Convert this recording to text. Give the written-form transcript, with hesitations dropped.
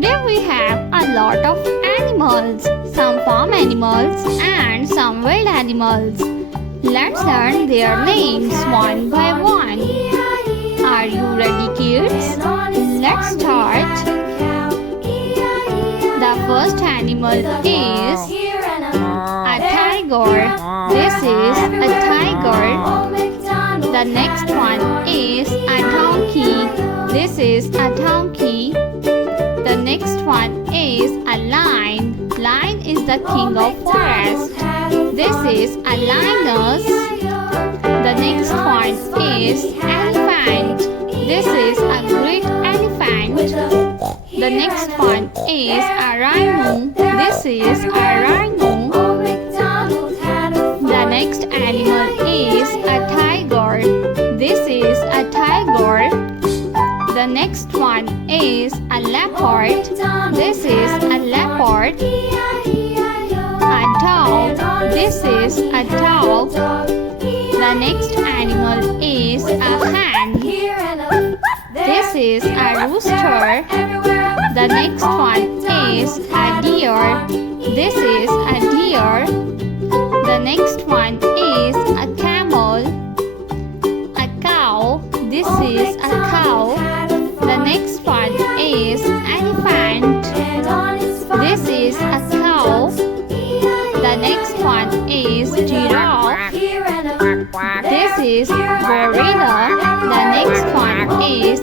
Today we have a lot of animals, some farm animals and some wild animals. Let's learn their names one by one. Are you ready, kids? Let's start. The first animal is a tiger. This is a tiger. The next one is a donkey. This is a donkey. The next one is a lion. Lion is the king of forest. This is a lioness. The next one is elephant. This is a great elephant. The next one is a rhino. This is a rhino. The next animal is a tiger. This is a tiger. The next one is a leopard. This is a leopard. A dog. This is a dog. The next animal is a hen. This is a rooster. The next one is a deer. This is a deer. The next one is a camel. A cow. This is a cow. The next one is elephant. This is a cow. The next one is giraffe. This is gorilla. The next one is